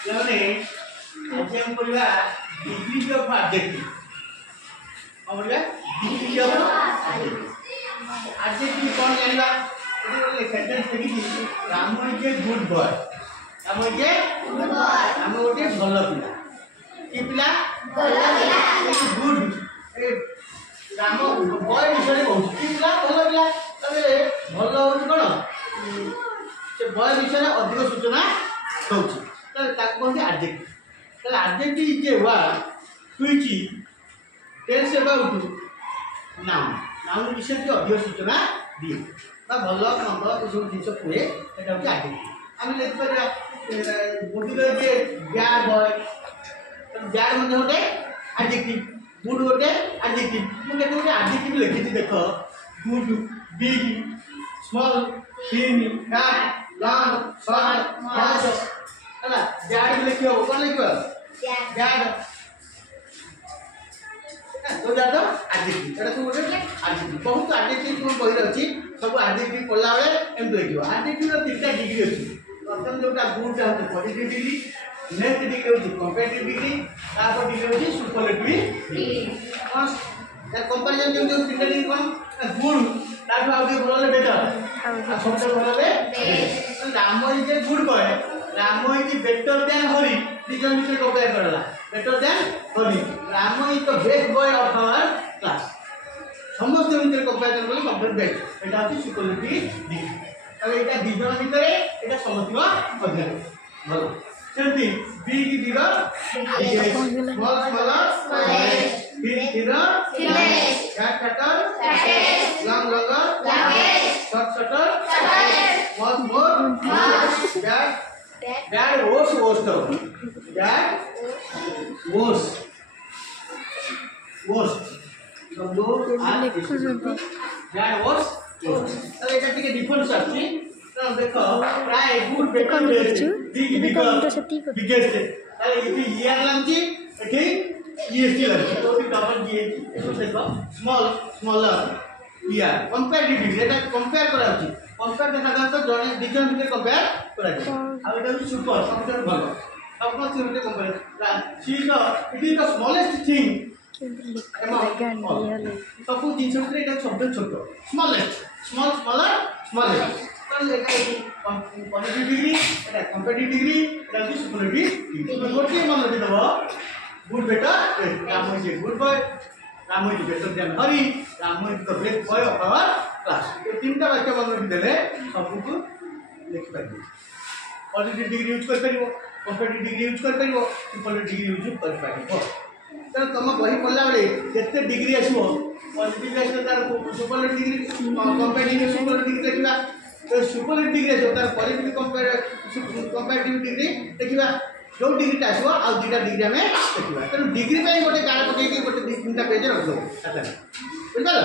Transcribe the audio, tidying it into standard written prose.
ପିଲାମାନେ ଆଜି ଆମେ ପଢିବା ଡିଗ୍ରୀ ଅଫ ଆଡଜେକ୍ଟିଭ। କଣ ପଢିବା? Degree of adjective. ଆଡଜେକ୍ଟିଭ କଣ ଜାଣିବା? ଏଠି ସେଣ୍ଟେନ୍ସ ଦେଖିଛି Ram is a good boy. Ram is a good boy. Ram ଗୋଟେ ଭଲ ପିଲା। କି ପିଲା? ଭଲ ପିଲା। ଗୁଡ ରାମ ବୟ ବିଷୟରେ କହୁଛି। କି ପିଲା? ଭଲ ପିଲା। ତାହେଲେ ଭଲ ହଉଛି କଣ? ସେ ବୟ ବିଷୟରେ ଅଧିକ ସୂଚନା ଦଉଛି। ତାହେଲେ ତାକୁ କହନ୍ତି ଆଡଜେକ୍ଟିଭ। ତାହେଲେ adjective is a word which tells about noun। Noun ବିଷୟରେ ଅଧିକ ସୂଚନା ଦିଏ ବା ଭଲ ମନ୍ଦ ଏସବୁ ଜିନିଷ କୁହେ, ସେଟା ହେଉଛି ଆଡଜେକ୍ଟିଭ। ଆମେ ଲେଖିପାରିବା ବୁଢ଼ୀର ଯେ ବ୍ୟାଡ୍ ବୟ, ବ୍ୟାଡ୍ ମଧ୍ୟ ଗୋଟେ ଆଡଜେକ୍ଟିଭ, ଗୁଡ୍ ଗୋଟେ ଆଡଜେକ୍ଟିଭ। ମୁଁ କେତେ ଗୋଟେ ଆଡଜେକ୍ଟିଭ ଲେଖିଛି ଦେଖ, good, big, small, thin, fat, long, short, ହ୍ୟାସ୍ ହେଲା। ବ୍ୟାଡ୍ ଲେଖି ହବ, କଣ ଲେଖିବ? ବ୍ୟାଡ୍। तो जातो एडजेक्टिव एटा सब गोटे एडजेक्टिव। बहुत एडजेक्टिव को बहिर अछि, सब एडजेक्टिव पढला बेले एम देखियो। एडजेक्टिव रो तीनटा डिग्री अछि। प्रथम जोटा गुड होते पॉजिटिव डिग्री, नेक्स्ट डिग्री होती कंपैरेटिव डिग्री, तापर डिग्री होती superlative degree. First the comparison जो तीनटा डिग्री कोन गुड तापर आउ भलो ले बेटर आ सबसे भलो ले best. Ram is a good boy, Ram is better than Hari, तीन विषय कंपेयर करला। Better than Hari, Ram is the best boy of our class. समस्त भितर कंपैरिजन बोली कंपेयर बेस्ट, एटा होची सुपरलेटिव डिग्री। तबे एटा दिजन भितर एटा समस्त मध्य भलो। सेमती big bigger biggest, small smaller smallest, thin thinner thinnest, fat fatter fattest, long longer longest, short shorter shortest, more more most, bad bad worst worst, bad worst worst, लो bad worst. तो एटा टिके डिफरेंस आछि। तो देखो प्राय good better best, big bigger biggest, ताले इति ईआर लागछि, एठी ईएसटी लागछि, तो डबल जीएच। एतो देखो small smaller ER comparative degree, एटा कंपेयर कराछि। कंपेयर देखा तो जने डिजन भितर कंपेयर कराछि। आ एटा सुपर सबसे भलो सबको भितर compare. She is it is the smallest thing सब जिन शब्द छोट, smallest, small smaller smallest. Positive degree, comparative degree, superlative degree. गोटे मन रखिदेव good better best. Ram is a good boy, Ram is better than Hari, Ram is the best boy of our class. ये तीनटा वाक्य मन रखिदेले सबको लिखिपार। पॉजिटिव डिग्री यूज कर परिबो, कंपेरेटिव डिग्री यूज कर परिबो, सुपरलेटिव डिग्री यूज कर परिबो। तो तुम बही पढ़ला बेले जिते डिग्री आसो, पॉजिटिव आसो तार superlative degree, comparative superlative degree देखा। तो सुपरलेटिव डिग्री आसो तार पॉजिटिव कंपेरेटिव डिग्री देखा। जो डिग्री आसो आ दुटा डिग्री आम देखा। तेणु डिग्री गोटे गाड़ पकड़ गोटे 2-3टा पेज रख दो, बुझे।